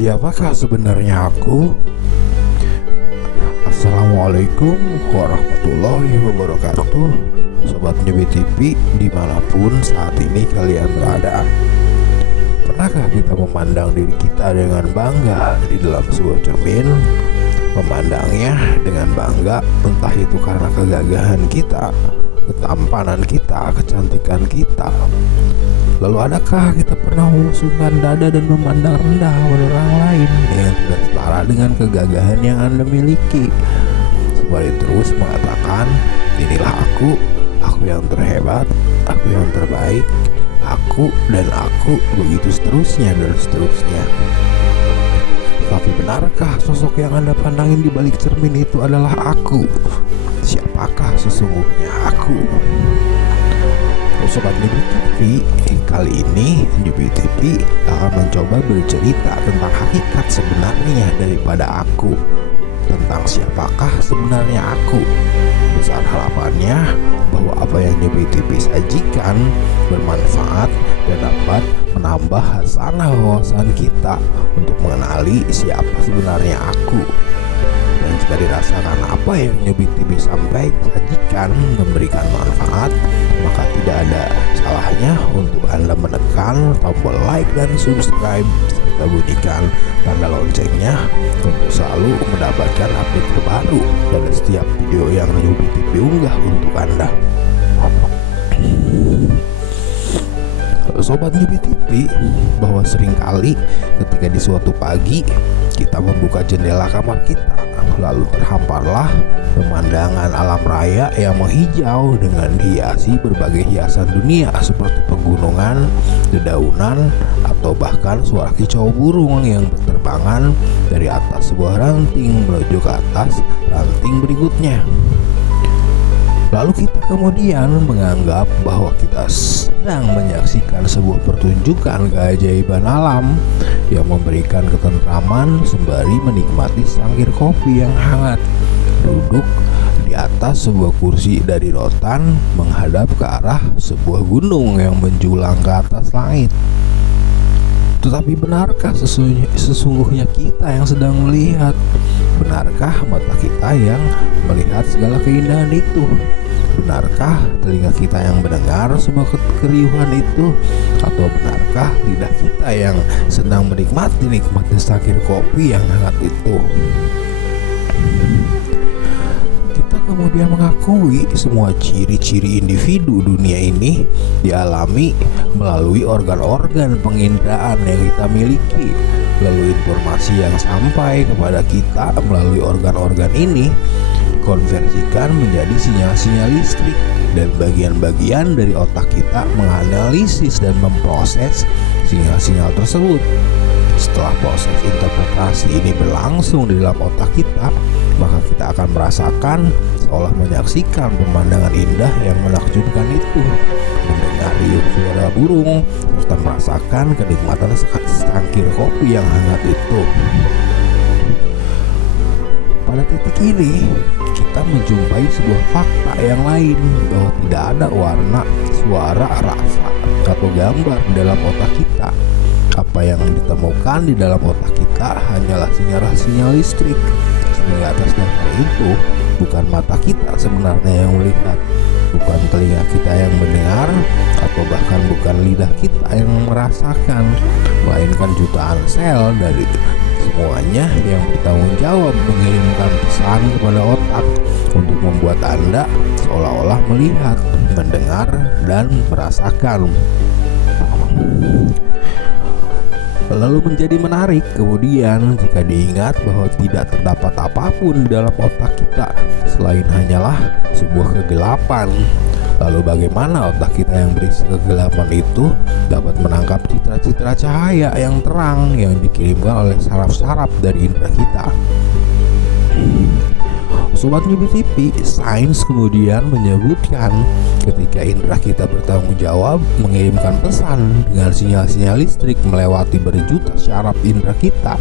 Siapakah sebenarnya aku? Assalamualaikum warahmatullahi wabarakatuh. Sobat Newbie TV dimanapun saat ini kalian berada, pernahkah kita memandang diri kita dengan bangga di dalam sebuah cermin? Memandangnya dengan bangga, entah itu karena kegagahan kita, ketampanan kita, kecantikan kita. Lalu adakah kita pernah memusingkan dada dan memandang rendah pada orang lain yang tidak setara dengan kegagahan yang Anda miliki? Sembari terus mengatakan, inilah aku yang terhebat, aku yang terbaik, aku dan aku, begitu seterusnya dan seterusnya. Tapi benarkah sosok yang Anda pandangin di balik cermin itu adalah aku? Siapakah sesungguhnya aku? Sobat Newbie TV, kali ini Newbie TV akan mencoba bercerita tentang hakikat sebenarnya daripada aku, tentang siapakah sebenarnya aku. Besar harapannya bahwa apa yang Newbie TV sajikan bermanfaat dan dapat menambah hasanah wawasan kita untuk mengenali siapa sebenarnya aku. Dan jika dirasakan apa yang Newbie TV sajikan memberikan manfaat, maka tidak ada salahnya untuk Anda menekan tombol like dan subscribe serta bunyikan tanda loncengnya untuk selalu mendapatkan update terbaru dari setiap video yang Newbie TV unggah untuk Anda. Sobat Newbie TV, bahwa seringkali ketika di suatu pagi kita membuka jendela kamar kita, lalu terhamparlah pemandangan alam raya yang menghijau dengan dihiasi berbagai hiasan dunia seperti pegunungan, dedaunan, atau bahkan suara kicau burung yang berterbangan dari atas sebuah ranting menuju ke atas ranting berikutnya. Lalu kita kemudian menganggap bahwa kita sedang menyaksikan sebuah pertunjukan keajaiban alam yang memberikan ketentraman sembari menikmati secangkir kopi yang hangat, duduk di atas sebuah kursi dari rotan menghadap ke arah sebuah gunung yang menjulang ke atas langit. Tetapi benarkah sesungguhnya kita yang sedang melihat? Benarkah mata kita yang melihat segala keindahan itu? Benarkah telinga kita yang mendengar semua keriuhan itu? Atau benarkah lidah kita yang sedang menikmati secangkir kopi yang hangat itu? Kita kemudian mengakui semua ciri-ciri individu dunia ini dialami melalui organ-organ penginderaan yang kita miliki. Lalu informasi yang sampai kepada kita melalui organ-organ ini dikonversikan menjadi sinyal-sinyal listrik, dan bagian-bagian dari otak kita menganalisis dan memproses sinyal-sinyal tersebut. Setelah proses interpretasi ini berlangsung di dalam otak kita, maka kita akan merasakan seolah menyaksikan pemandangan indah yang menakjubkan itu, mendengar riuh suara burung, serta merasakan kenikmatan secangkir kopi yang hangat itu. Pada titik ini, kita menjumpai sebuah fakta yang lain, bahwa tidak ada warna, suara, rasa, atau gambar di dalam otak kita. Apa yang ditemukan di dalam otak kita hanyalah sinyal-sinyal listrik. Sehingga atas dasar itu, bukan mata kita sebenarnya yang melihat, bukan telinga kita yang mendengar, atau bahkan bukan lidah kita yang merasakan, melainkan jutaan sel dari semuanya yang bertanggung jawab mengirimkan pesan kepada otak untuk membuat Anda seolah-olah melihat, mendengar, dan merasakan. Lalu menjadi menarik kemudian jika diingat bahwa tidak terdapat apapun di dalam otak kita selain hanyalah sebuah kegelapan. Lalu bagaimana otak kita yang berisi kegelapan itu dapat menangkap citra-citra cahaya yang terang yang dikirimkan oleh saraf-saraf dari indera kita? Sobat Newbie TV, sains kemudian menyebutkan ketika indera kita bertanggung jawab mengirimkan pesan dengan sinyal-sinyal listrik melewati berjuta syaraf indera kita,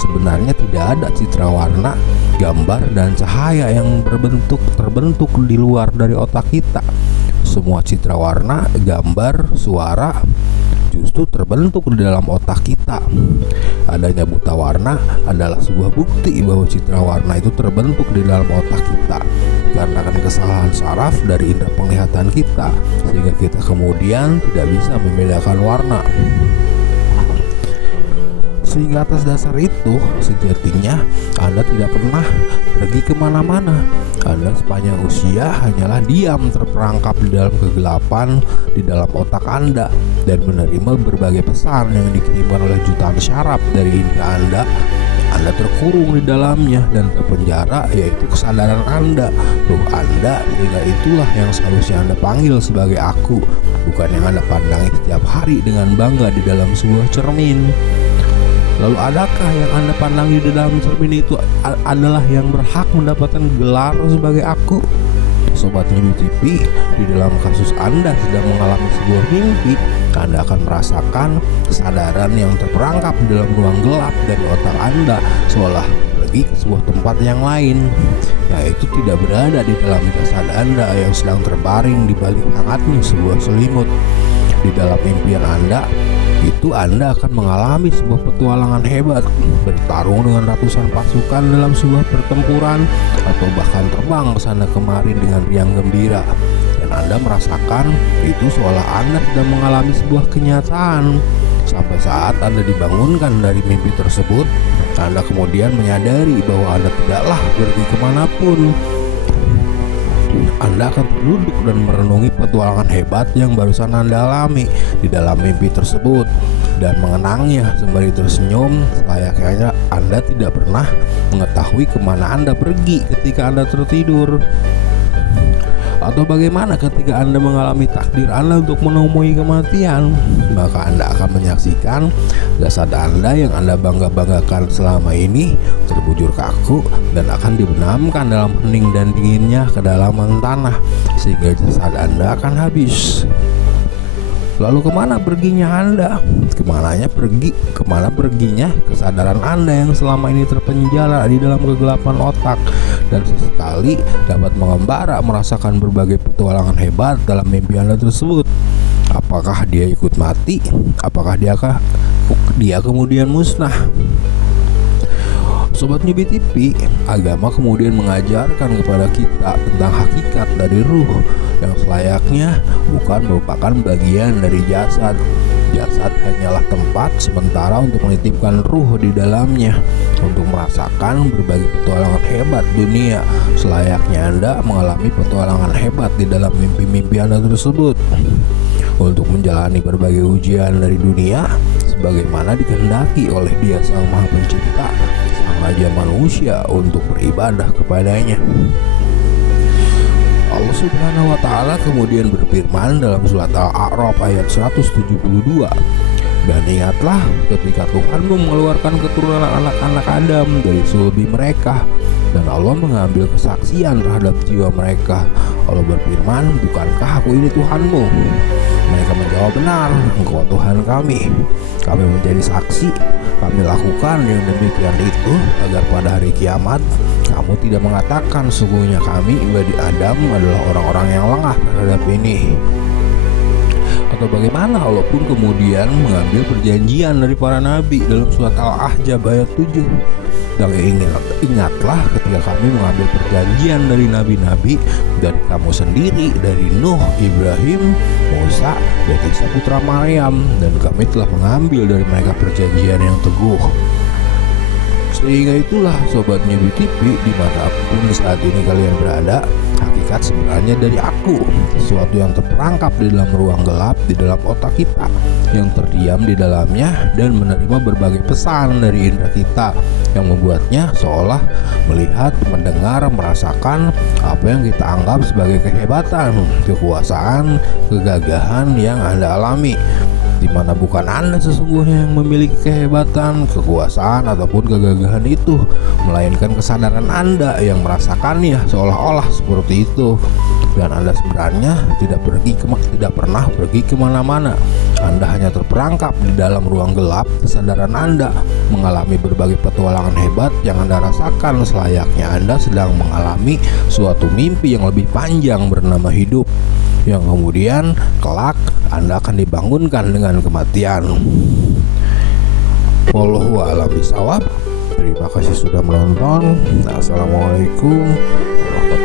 sebenarnya tidak ada citra warna, gambar, dan cahaya yang terbentuk di luar dari otak kita. Semua citra warna, gambar, suara, justru terbentuk di dalam otak kita. Adanya buta warna adalah sebuah bukti bahwa citra warna itu terbentuk di dalam otak kita karena kesalahan saraf dari indera penglihatan kita, sehingga kita kemudian tidak bisa membedakan warna. Sehingga atas dasar itu, sejatinya Anda tidak pernah pergi kemana-mana. Anda sepanjang usia hanyalah diam terperangkap di dalam kegelapan di dalam otak Anda dan menerima berbagai pesan yang dikirimkan oleh jutaan syaraf dari indera Anda. Anda terkurung di dalamnya dan terpenjara, yaitu kesadaran Anda, ruh Anda, sehingga itulah yang seharusnya Anda panggil sebagai aku, bukan yang Anda pandangi setiap hari dengan bangga di dalam sebuah cermin. Lalu adakah yang Anda pandangi di dalam cermin itu adalah yang berhak mendapatkan gelar sebagai aku? Sobat Nyibi TV, di dalam kasus Anda sedang mengalami sebuah mimpi, Anda akan merasakan kesadaran yang terperangkap di dalam ruang gelap dari otak Anda seolah pergi ke sebuah tempat yang lain, yaitu tidak berada di dalam jasad Anda yang sedang terbaring di balik hangatnya sebuah selimut. Di dalam impian Anda itu, Anda akan mengalami sebuah petualangan hebat, bertarung dengan ratusan pasukan dalam sebuah pertempuran, atau bahkan terbang ke sana kemari dengan riang gembira. Dan Anda merasakan itu seolah Anda sedang mengalami sebuah kenyataan. Sampai saat Anda dibangunkan dari mimpi tersebut, Anda kemudian menyadari bahwa Anda tidaklah pergi kemanapun. Anda akan duduk dan merenungi petualangan hebat yang barusan Anda alami di dalam mimpi tersebut dan mengenangnya sembari tersenyum, selayaknya Anda tidak pernah mengetahui kemana Anda pergi ketika Anda tertidur. Atau bagaimana ketika Anda mengalami takdir Anda untuk menemui kematian, maka Anda akan menyaksikan jasad Anda yang Anda bangga-banggakan selama ini terbujur kaku dan akan dibenamkan dalam hening dan dinginnya kedalaman tanah, sehingga jasad Anda akan habis. Lalu kemana perginya Anda? Kemana perginya kesadaran Anda yang selama ini terpenjara di dalam kegelapan otak dan sesekali dapat mengembara merasakan berbagai petualangan hebat dalam mimpi Anda tersebut? Apakah dia ikut mati? Apakah dia kemudian musnah? Sobat Nyibi TV, agama kemudian mengajarkan kepada kita tentang hakikat dari ruh yang selayaknya bukan merupakan bagian dari jasad. Jasad hanyalah tempat sementara untuk menitipkan ruh di dalamnya untuk merasakan berbagai petualangan hebat dunia, selayaknya Anda mengalami petualangan hebat di dalam mimpi-mimpi Anda tersebut. Untuk menjalani berbagai ujian dari dunia sebagaimana dikehendaki oleh Dia Sang Maha Pencipta, Sang Raja Manusia, untuk beribadah kepadanya. Allah Subhanahu wa Ta'ala kemudian berfirman dalam surat Al-A'raf ayat 172, dan ingatlah ketika Tuhanmu mengeluarkan keturunan anak-anak Adam dari sulbi mereka, dan Allah mengambil kesaksian terhadap jiwa mereka. Allah berfirman, bukankah aku ini Tuhanmu? Mereka menjawab, benar, Engkau Tuhan kami. Kami menjadi saksi, kami lakukan yang demikian itu agar pada hari kiamat kamu tidak mengatakan sesungguhnya kami Bani Adam adalah orang-orang yang lengah terhadap ini. Atau bagaimana Allah pun kemudian mengambil perjanjian dari para nabi dalam surat Al-Ahzab ayat 7. Dan ingatlah ketika kami mengambil perjanjian dari nabi-nabi dan kamu sendiri dari Nuh, Ibrahim, Musa, dan Isa putra Maryam, dan kami telah mengambil dari mereka perjanjian yang teguh. Sehingga itulah Sobat Nyibi TV, dimanapun saat ini kalian berada, hakikat sebenarnya dari aku, sesuatu yang terperangkap di dalam ruang gelap di dalam otak kita, yang terdiam di dalamnya dan menerima berbagai pesan dari indera kita yang membuatnya seolah melihat, mendengar, merasakan apa yang kita anggap sebagai kehebatan, kekuasaan, kegagahan yang Anda alami, di mana bukan Anda sesungguhnya yang memiliki kehebatan, kekuasaan, ataupun kegagahan itu, melainkan kesadaran Anda yang merasakannya seolah-olah seperti itu. Dan Anda sebenarnya tidak pernah pergi kemana-mana. Anda hanya terperangkap di dalam ruang gelap kesadaran Anda, mengalami berbagai petualangan hebat yang Anda rasakan selayaknya Anda sedang mengalami suatu mimpi yang lebih panjang bernama hidup, yang kemudian kelak Anda akan dibangunkan dengan kematian. Wallahu a'lam bishawab. Terima kasih sudah menonton. Assalamualaikum warahmatullahi wabarakatuh.